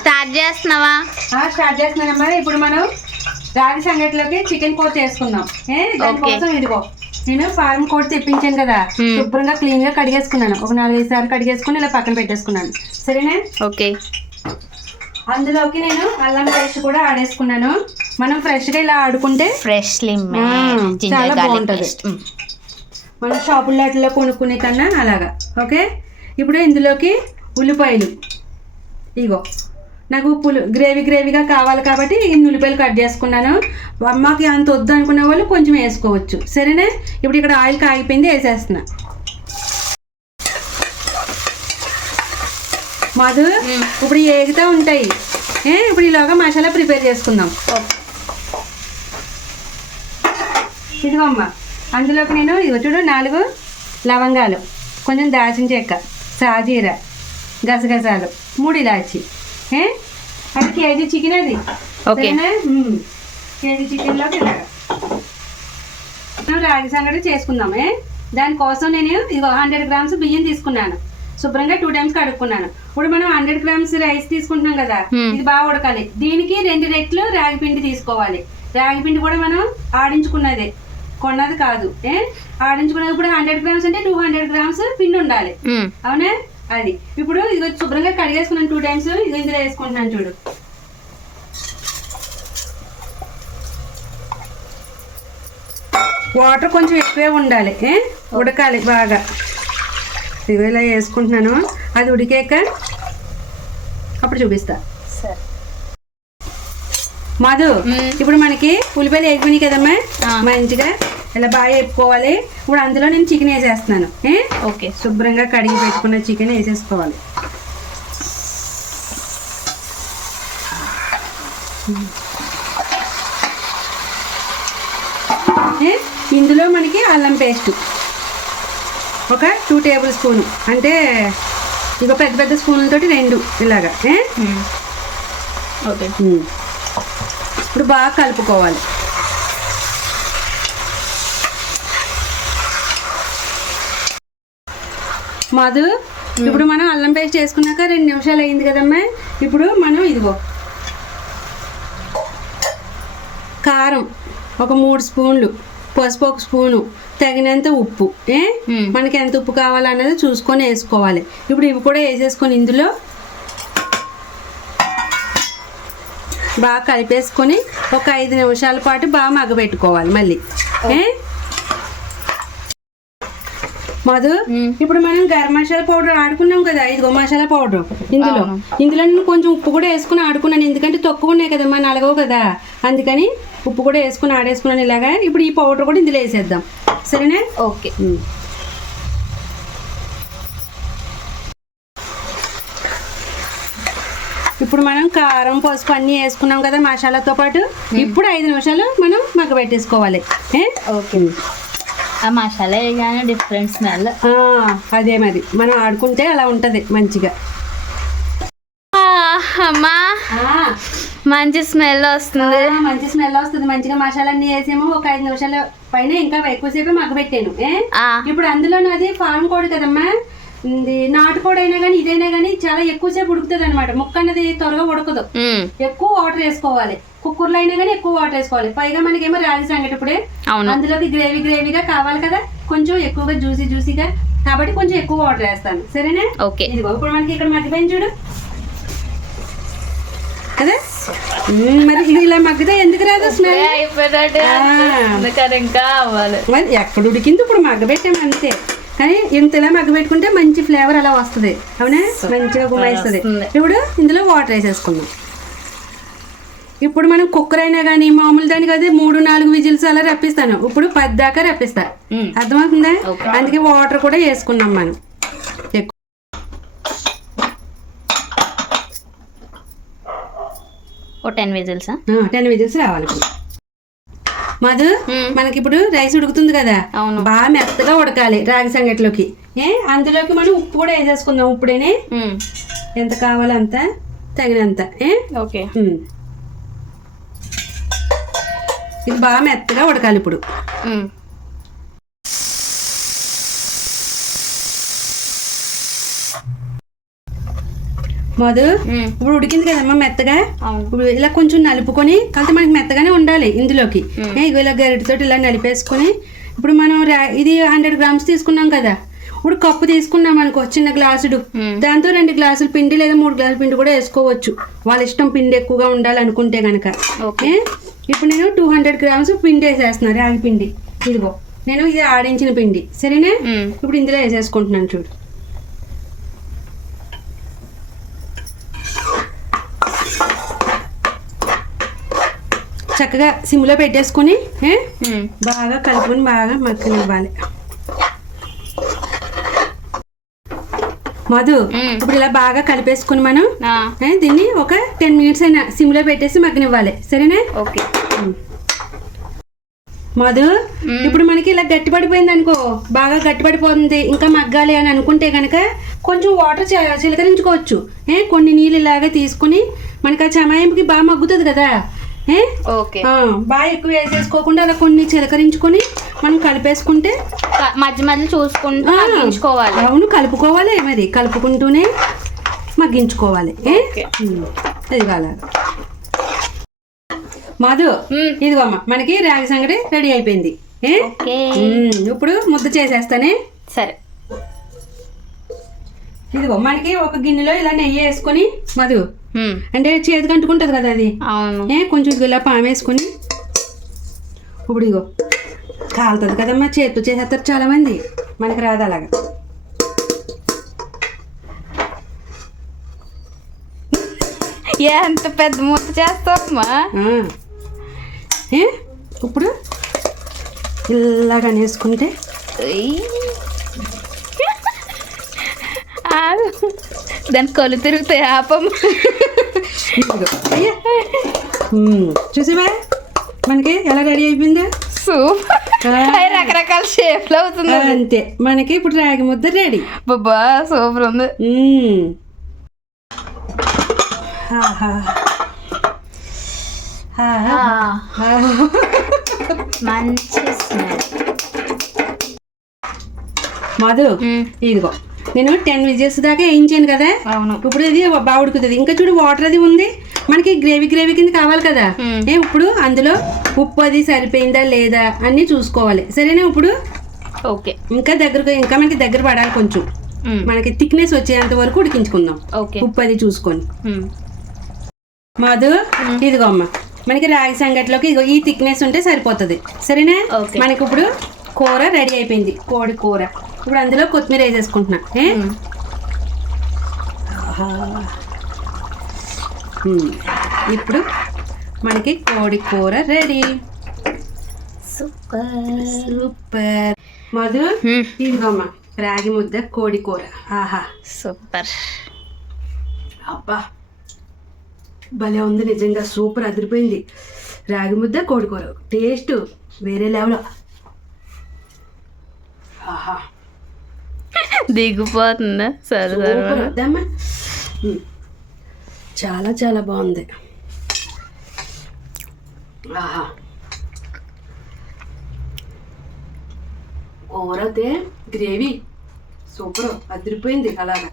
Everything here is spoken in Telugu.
స్టార్ట్ చేస్తున్నావా? స్టార్ట్ చేస్తున్నానమ్మా. ఇప్పుడు మనం రాగి సంగటిలోకి చికెన్ కూర చేసుకుందాం. దానికోసం ఇదిగో నేను ఫారం కోట్ తెప్పించాను కదా, శుభ్రంగా క్లీన్ గా కడిగేసుకున్నాను. ఒక 4-5 సార్లు కడిగేసుకుని ఇలా పక్కన పెట్టేసుకున్నాను. సరేనా? ఓకే. అందులోకి నేను అల్లం పేస్ట్ కూడా ఆడేసుకున్నాను. మనం ఫ్రెష్ గా ఇలా ఆడుకుంటే చాలా బాగుంటది, మనం షాపుల్లో కొనుక్కునే కన్నా అలాగా. ఓకే. ఇప్పుడు ఇందులోకి ఉల్లిపాయలు, ఇగో నాకు గ్రేవీగా కావాలి కాబట్టి ఇన్ని ఉల్లిపాయలు కట్ చేసుకున్నాను. అమ్మకి అంత వద్దు అనుకునే వాళ్ళు కొంచెం వేసుకోవచ్చు. సరేనా? ఇప్పుడు ఇక్కడ ఆయిల్ కాగిపోయింది, వేసేస్తున్నా. మధు ఇప్పుడు ఏగుతూ ఉంటాయి. ఇప్పుడు ఇలాగా మసాలా ప్రిపేర్ చేసుకుందాం. ఇదిగో అమ్మ, అందులోకి నేను ఇదిగో చూడు 4 లవంగాలు, కొంచెం దాల్చిన చెక్క, సాజీర, గసగసాలు, 3 ఇలాచి. అది కేజీ చికెన్. అది కేజీ చికెన్లోకి ఇలాగా మనం రాగి సంగటి చేసుకుందామే. దానికోసం నేను ఇదిగో 100 గ్రామ్స్ బియ్యం తీసుకున్నాను. శుభ్రంగా 2 టైమ్స్ కడుక్కున్నాను. ఇప్పుడు మనం 100 గ్రామ్స్ రైస్ తీసుకుంటున్నాం కదా, ఇది బాగా ఉడకాలి. దీనికి 2 రెట్లు రాగి పిండి తీసుకోవాలి. రాగి పిండి కూడా మనం ఆడించుకున్నదే, కొన్నది కాదు. ఆడించుకున్నది. ఇప్పుడు 100 గ్రామ్స్ అంటే 200 గ్రామ్స్ పిండి ఉండాలి. అవునా? అది ఇప్పుడు ఇది శుభ్రంగా కడిగేసుకున్నాను 2 టైమ్స్. ఇది ఇందులో వేసుకుంటున్నాను చూడు. వాటర్ కొంచెం ఎక్కువే ఉండాలి, ఉడకాలి బాగా. ఇవి ఇలా వేసుకుంటున్నాను. అది ఉడికాక అప్పుడు చూపిస్తా. మధు, ఇప్పుడు మనకి ఉల్లిపాయలు వేగిపోయినాయి కదమ్మా, మంచిగా ఇలా బాగా వేపుకోవాలి. ఇప్పుడు అందులో నేను చికెన్ వేసేస్తున్నాను. ఓకే. శుభ్రంగా కడిగి పెట్టుకున్న చికెన్ వేసేసుకోవాలి. ఇందులో మనకి అల్లం పేస్ట్ ఒక 2 టేబుల్ స్పూన్, అంటే ఇక పెద్ద స్పూన్లతోటి 2 ఇలాగా. ఓకే. ఇప్పుడు బాగా కలుపుకోవాలి. మధు, ఇప్పుడు మనం అల్లం పేస్ట్ వేసుకున్నాక 2 నిమిషాలు అయింది కదమ్మా. ఇప్పుడు మనం ఇదిగో కారం ఒక 3 స్పూన్లు, పసుపు 1 స్పూను, తగినంత ఉప్పు. మనకి ఎంత ఉప్పు కావాలన్నది చూసుకొని వేసుకోవాలి. ఇప్పుడు ఇవి కూడా వేసేసుకొని ఇందులో బాగా కలిపేసుకొని ఒక 5 నిమిషాల పాటు బాగా మగ్గబెట్టుకోవాలి మళ్ళీ. మధు, ఇప్పుడు మనం గరం మసాలా పౌడర్ ఆడుకున్నాం కదా, ఇదిగో మసాలా పౌడర్. ఇందులో నేను కొంచెం ఉప్పు కూడా వేసుకుని ఆడుకున్నాను, ఎందుకంటే తక్కువ ఉన్నాయి కదమ్మా, నలగవు కదా, అందుకని ఉప్పు కూడా వేసుకుని ఆడేసుకున్నాను ఇలాగా. ఇప్పుడు ఈ పౌడర్ కూడా ఇందులో వేసేద్దాం. సరేనా? ఓకే. ఇప్పుడు మనం కారం, పసుపు అన్నీ వేసుకున్నాం కదా మసాలాతో పాటు. ఇప్పుడు 5 నిమిషాలు మనం మగ్గబెట్టేసుకోవాలి. ఓకే. ఆ మసాలా వేయగానే డిఫరెంట్ స్మెల్. అదే మరి మనం ఆడుకుంటే అలా ఉంటుంది మంచిగా. అమ్మా, మంచి స్మెల్ వస్తుంది. మంచి స్మెల్ వస్తుంది. మంచిగా మసాలా అన్ని వేసేమో ఒక 5 నిమిషాల పైన, ఇంకా ఎక్కువసేపు మగ్గబెట్టాను. ఇప్పుడు అందులో అది ఫారం కోడి కదమ్మా, నాటుకోడి అయినా కానీ ఇదైనా కానీ చాలా ఎక్కువసేపు ఉడుకుతుంది అనమాట. ముక్క అనేది త్వరగా ఉడకదు. ఎక్కువ వాటర్ వేసుకోవాలి. కుక్కర్లో అయినా కానీ ఎక్కువ వాటర్ వేసుకోవాలి. పైగా మనకేమో రాగి సంగటి ఇప్పుడే, అందులోకి గ్రేవీగా కావాలి కదా, కొంచెం ఎక్కువగా జ్యూసీగా, కాబట్టి కొంచెం ఎక్కువ వాటర్ వేస్తాను. సరేనా? ఓకే. ఇదిగో ఇప్పుడు మనకి ఇక్కడ మగ్గిపోయింది చూడు కదా. మరి ఇలా మగ్గితే ఎందుకు రాదు స్మెల్? ఇంకా అవ్వాలి. మరి ఎక్కడ ఉడికింది, ఇప్పుడు మగ్గబెట్టాము అంతే. కానీ ఇంతలా మగ్గబెట్టుకుంటే మంచి ఫ్లేవర్ అలా వస్తుంది. అవునా? మంచిగా గుమాయిస్తుంది. ఇప్పుడు ఇందులో వాటర్ వేసేసుకుందాం. ఇప్పుడు మనం కుక్కర్ అయినా కానీ మామూలు దానికి అదే 3-4 విజిల్స్ అలా రప్పిస్తాను. ఇప్పుడు 10 దాకా రప్పిస్తా. అర్థమవుతుందా? అందుకే వాటర్ కూడా వేసుకున్నాం మనం. 10 విజిల్స్. 10 విజిల్స్ రావాలి. మధు, మనకి ఇప్పుడు రైస్ ఉడుకుతుంది కదా, బాగా మెత్తగా ఉడకాలి రాగి సంగటిలోకి. అందులోకి మనం ఉప్పు కూడా వేసేసుకుందాం. ఇప్పుడేనే ఎంత కావాలో అంత, తగినంత. ఓకే. ఇది బాగా మెత్తగా ఉడకాలి ఇప్పుడు. మధు ఇప్పుడు ఉడికింది కదమ్మా మెత్తగా. అవును. ఇప్పుడు ఇలా కొంచెం నలుపుకొని కాకపోతే మనకి మెత్తగానే ఉండాలి ఇందులోకి. ఇగో ఇలా గరిటెతో ఇలా నలిపేసుకొని ఇప్పుడు మనం ఇది 100 గ్రామ్స్ తీసుకున్నాం కదా, ఇప్పుడు కప్పు తీసుకున్నాం అనుకో చిన్న గ్లాసుడు, దాంతో 2 గ్లాసులు పిండి లేదా 3 గ్లాసుల పిండి కూడా వేసుకోవచ్చు వాళ్ళ ఇష్టం, పిండి ఎక్కువగా ఉండాలనుకుంటే కనుక. ఇప్పుడు నేను 200 గ్రామ్స్ పిండి వేసేస్తున్నాను, రాగి పిండి. ఇదిగో నేను ఇది ఆడించిన పిండి, సరేనా? ఇప్పుడు ఇందులో వేసేసుకుంటున్నాను చూడు. చక్కగా సిమ్లో పెట్టేసుకుని బాగా కలుపుకొని బాగా మగ్గనివ్వాలి. మధు ఇప్పుడు ఇలా బాగా కలిపేసుకుని మనం దీన్ని ఒక 10 మినిట్స్ అయినా సిమ్లో పెట్టేసి మగ్గనివ్వాలి, సరేనా? ఓకే. మధు ఇప్పుడు మనకి ఇలా గట్టిపడిపోయింది అనుకో, బాగా గట్టిపడిపోతుంది, ఇంకా మగ్గాలి అని అనుకుంటే కనుక కొంచెం వాటర్ చిలకరించుకోవచ్చు. కొన్ని నీళ్ళు ఇలాగే తీసుకుని మనకి ఆ చమాయింపుకి బాగా మగ్గుతుంది కదా, బాగా ఎక్కువ వేసేసుకోకుండా అలా కొన్ని చిలకరించుకొని మనం కలిపేసుకుంటే మధ్య మధ్య చూసుకుంటూ మగ్గించుకోవాలి. అవును, కలుపుకోవాలి, మరి కలుపుకుంటూనే మగ్గించుకోవాలి. ఇది కాలాగా మధు, ఇదిగోమ్మ మనకి రాగి సంగటి రెడీ అయిపోయింది. ఇప్పుడు ముద్ద చేసేస్తానే. సరే. ఇదిగో మనకి ఒక గిన్నెలో ఇలా నెయ్యి వేసుకొని మధు, అంటే చేతికి అంటుకుంటుంది కదా అది, కొంచెం ఇలా పామేసుకొని ఇప్పుడు ఇగో కాలుతుంది కదమ్మా, చేతితో చేసేస్తారు చాలా మంది, మనకి రాదు అలాగా. ఎంత పెద్ద ముద్ద చేస్తావమ్మా. ఇప్పుడు ఇలాగా వేసుకుంటే దాని కళ్ళు తిరుగుతాయి, ఆపం. చూసావా మనకి ఎలా రెడీ అయిపోయిందో. రకరకాల షేప్లు అవుతుంది అంతే. మనకి ఇప్పుడు రాగి ముద్ద రెడీ. బాబా సూపర్ ఉంది. మంచి మధు, ఇదిగో నేను 10 విజిల్స్ దాకా వేయించాను కదా. అవును. ఇప్పుడు ఇది బాగా ఉడుకుతుంది. ఇంకా చూడు వాటర్ అది ఉంది, మనకి గ్రేవీ కింద కావాలి కదా. ఇప్పుడు అందులో ఉప్పు అది సరిపోయిందా లేదా అన్ని చూసుకోవాలి, సరేనా? ఇప్పుడు ఓకే. ఇంకా మనకి దగ్గర పడాలి కొంచెం, మనకి థిక్నెస్ వచ్చేంత వరకు ఉడికించుకుందాం. ఉప్పు అది చూసుకొని. మధు, ఇదిగో అమ్మ మనకి రాగి సంగట్లోకి ఇదిగో ఈ థిక్నెస్ ఉంటే సరిపోతుంది, సరేనా? మనకి ఇప్పుడు కూర రెడీ అయిపోయింది, కోడి కూర. ఇప్పుడు అందులో కొత్తిమీర వేసేసుకుంటున్నా. ఇప్పుడు మనకి కోడి కూర రెడీ. సూపర్. మధు, ఇదిగోమ్మా రాగి ముద్ద కోడి కూర. ఆహా సూపర్. అబ్బా భలే ఉంది నిజంగా, సూపర్ అదిరిపోయింది. రాగి ముద్ద కోడి కూర టేస్ట్ వేరే లెవెల్. ఆహా దిగిపోతుందా? సరే వద్దమ్మా, చాలా చాలా బాగుంది. ఆహా కూరతే గ్రేవీ సూపర్ అదిరిపోయింది అలాగా.